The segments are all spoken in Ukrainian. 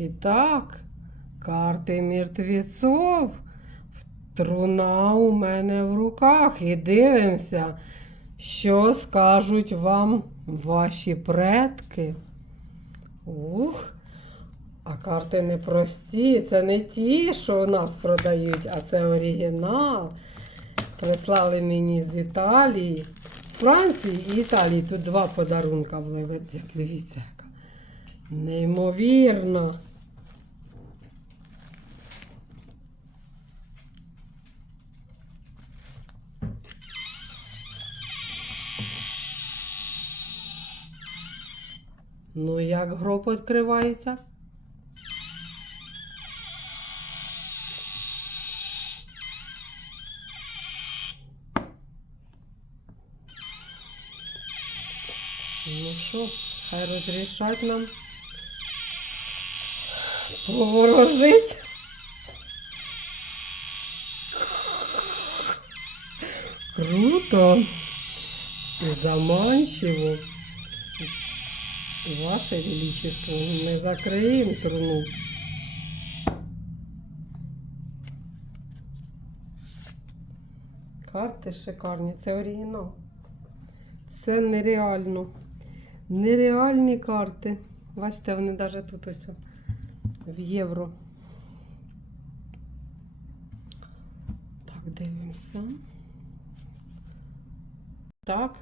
І так, карти мертвецов. Труна у мене в руках. І дивимося, що скажуть вам ваші предки. Ух. А карти не прості, це не ті, що у нас продають, а це оригінал. Прислали мені з Італії, з Франції і Італії. Тут два подарунка були. Дивіться, яка. Неймовірно. Ну, як гроб відкривається? Ну що, хай розрішать нам поворожить. Круто. І заманчиво. Ваше Величество, ми закриємо труну. Карти шикарні, це оригінал. Це нереально. Нереальні карти. Бачите, вони навіть тут ось в євро. Так, дивимося. Так,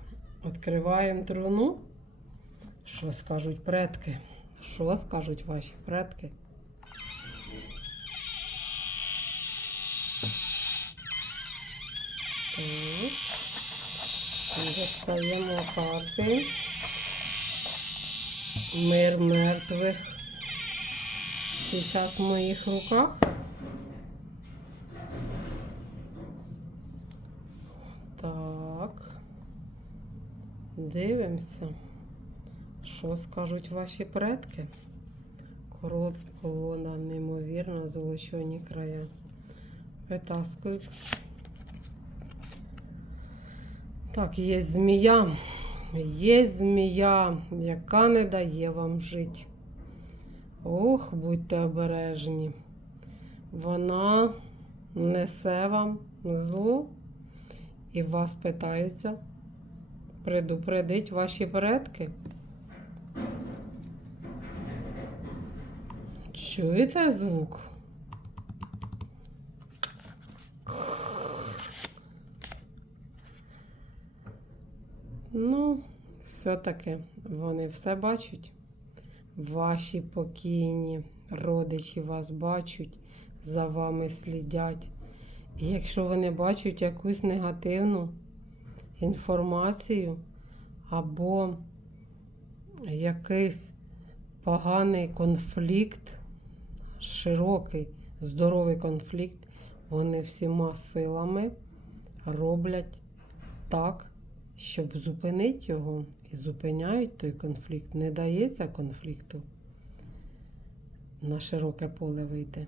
відкриваємо труну. Що скажуть предки? Що скажуть ваші предки? Так. Достаємо карти. Мир мертвих. Сейчас в моїх руках. Так. Дивимося. Що скажуть ваші предки? Король, колона, неймовірно, золочені края. Витаскують. Так, є змія. Є змія, яка не дає вам жити. Ох, будьте обережні. Вона несе вам зло і вас питаються предупредить ваші предки. Чуєте звук? Ну, все-таки вони все бачать. Ваші покійні родичі вас бачать, за вами слідять. І якщо вони бачать якусь негативну інформацію або якийсь поганий конфлікт, широкий, здоровий конфлікт, вони всіма силами роблять так, щоб зупинити його і зупиняють той конфлікт. Не дається конфлікту на широке поле вийти.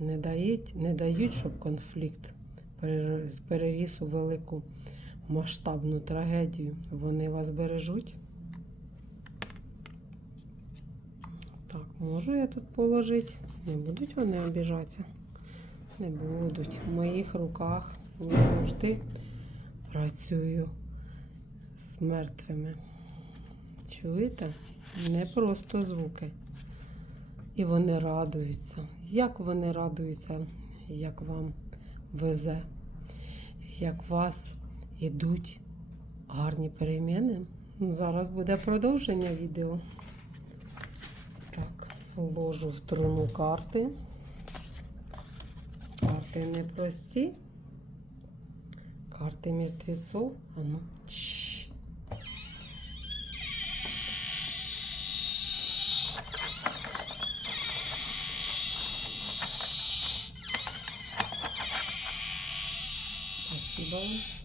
Не дають, не дають, щоб конфлікт переріс у велику масштабну трагедію. Вони вас бережуть. Так, можу я тут положити? Не будуть вони обіжатися? Не будуть. В моїх руках я завжди працюю з мертвими. Чуєте? Не просто звуки. І вони радуються. Як вони радуються, як вам везе, як вас ідуть гарні переміни. Зараз буде продовження відео. Так, ложу в труну карти. Карти непрості. Карти мертвецов. А ну. Чш. Спасибо вам.